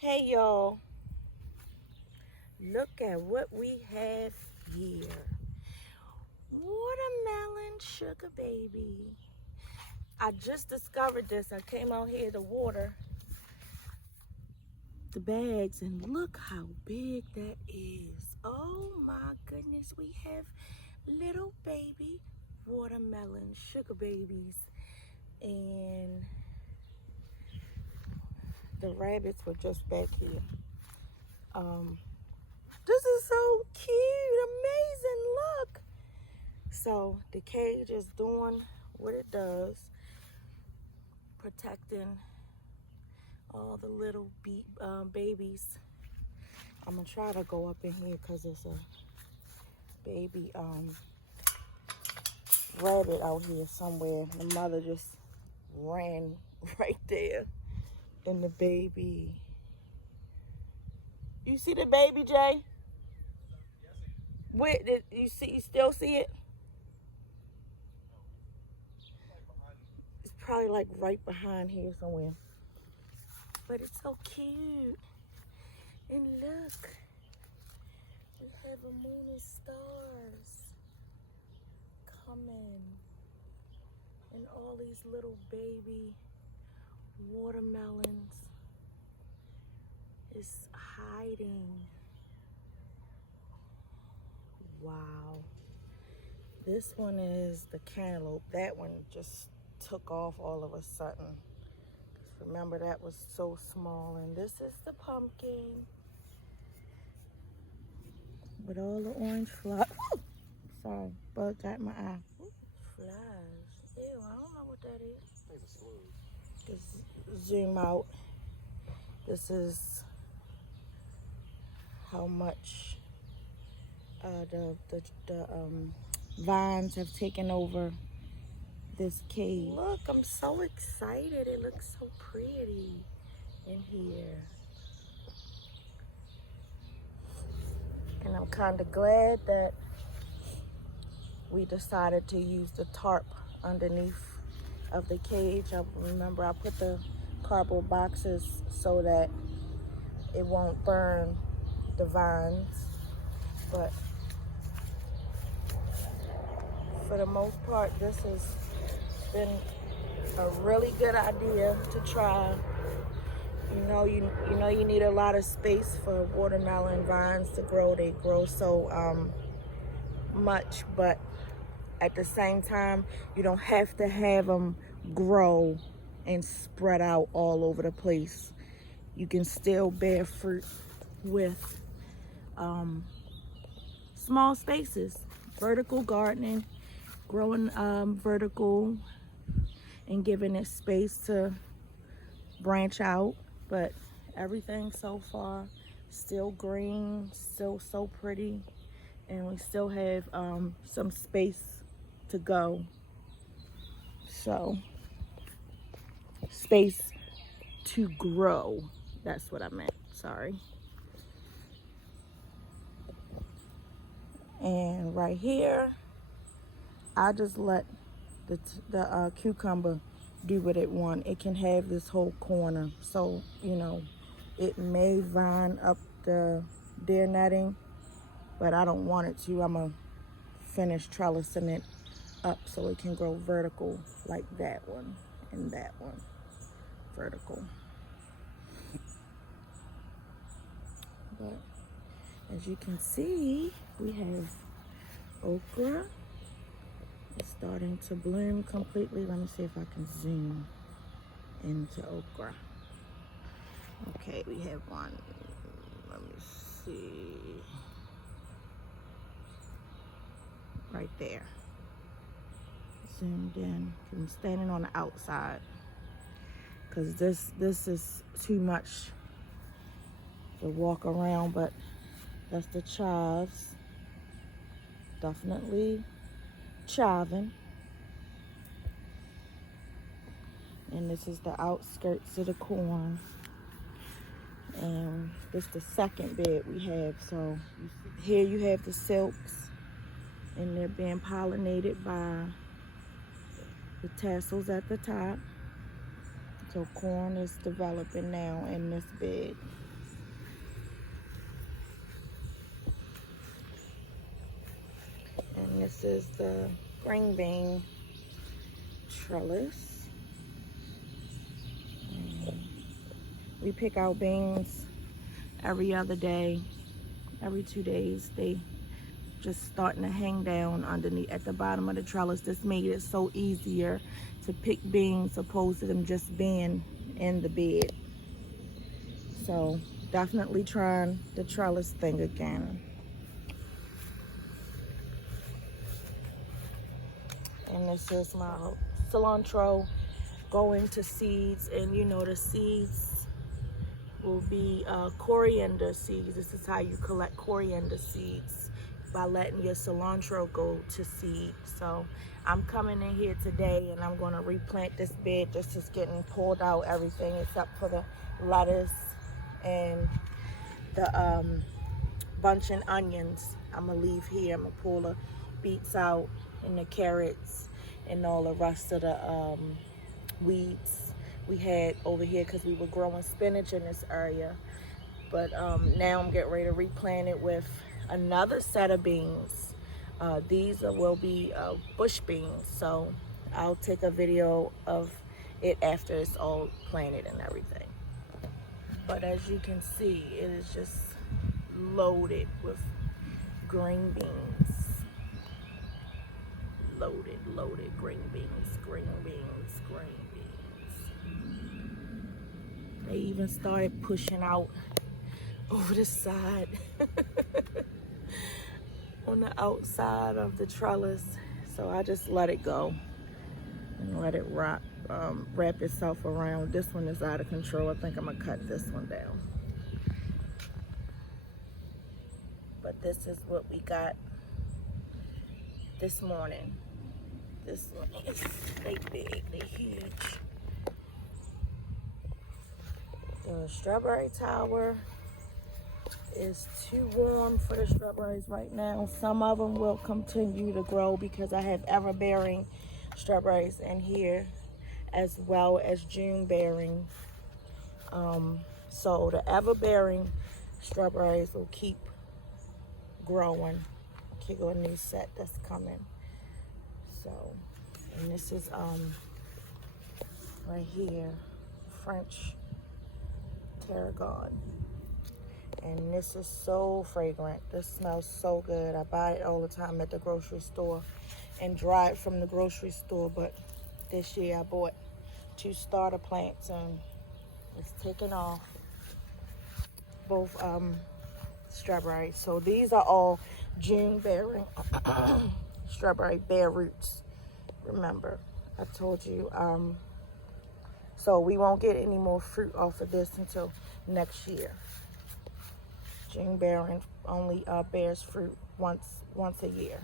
Hey y'all, look at what we have here. Watermelon sugar baby. I just discovered this. I came out here to water the bags and look how big that is. Oh my goodness, we have little baby watermelon sugar babies, and the rabbits were just back here. This is so cute, amazing, look. So the cage is doing what it does, protecting all the little babies. I'm gonna try to go up in here because there's a baby rabbit out here somewhere. The mother just ran right there. And the baby, you see the baby, Jay? Where did you see? You still see it? It's probably like right behind here somewhere. But it's so cute. And look, we have a moon and stars coming. And all these little baby watermelons is hiding. Wow. This one is the cantaloupe. That one just took off all of a sudden. Remember, that was so small. And this is the pumpkin with all the orange flies. Sorry, bug got my eye. Ooh, flies. Ew, I don't know what that is. Just zoom out. This is how much the vines have taken over this cave. Look, I'm so excited. It looks so pretty in here. And I'm kind of glad that we decided to use the tarp underneath of the cage. I remember I put the cardboard boxes so that it won't burn the vines. But for the most part, this has been a really good idea to try. You know you need a lot of space for watermelon vines to grow. They grow so much, but at the same time, you don't have to have them grow and spread out all over the place. You can still bear fruit with small spaces. Vertical gardening, growing vertical and giving it space to branch out. But everything so far still green, still so pretty, and we still have some space to go. So, space to grow. That's what I meant. Sorry. And right here, I just let the cucumber do what it wants. It can have this whole corner. So, you know, it may vine up the deer netting, but I don't want it to. I'm going to finish trellising it up so it can grow vertical like that one and that one. Vertical. But as you can see, we have okra. It's starting to bloom completely. Let me see if I can zoom into okra. Okay, we have one. Let me see. Right there. Zoomed in. I'm standing on the outside because this is too much to walk around, but that's the chives. Definitely chiving. And this is the outskirts of the corn. And this is the second bed we have. So here you have the silks, and they're being pollinated by the tassels at the top. So corn is developing now in this bed. And this is the green bean trellis. We pick out beans every other day, every 2 days. They just starting to hang down underneath at the bottom of the trellis. This made it so easier to pick beans opposed to them just being in the bed. So definitely trying the trellis thing again. And this is my cilantro going to seeds, and you know the seeds will be coriander seeds. This is how you collect coriander seeds, by letting your cilantro go to seed. So I'm coming in here today and I'm going to replant this bed. Just is getting pulled out everything except for the lettuce and the bunching onions. I'm gonna leave here. I'm gonna pull the beets out and the carrots and all the rest of the weeds we had over here, because we were growing spinach in this area. But now I'm getting ready to replant it with another set of beans. These will be bush beans, so I'll take a video of it after it's all planted and everything. But as you can see, it is just loaded with green beans. Loaded green beans, green beans, green beans. They even started pushing out over the side on the outside of the trellis. So I just let it go and let it wrap itself around. This one is out of control. I think I'm gonna cut this one down. But this is what we got this morning. This one is, they big, they huge. The strawberry tower is too warm for the strawberries right now. Some of them will continue to grow because I have ever-bearing strawberries in here, as well as June-bearing. So the ever-bearing strawberries will keep growing. Okay, got a new set that's coming. So, and this is right here, French tarragon. And this is so fragrant. This smells so good. I buy it all the time at the grocery store and dry it from the grocery store. But this year I bought 2 starter plants and it's taking off. Both strawberries. So these are all June bearing strawberry bare roots. Remember, I told you. So we won't get any more fruit off of this until next year. June bearing only bears fruit once a year.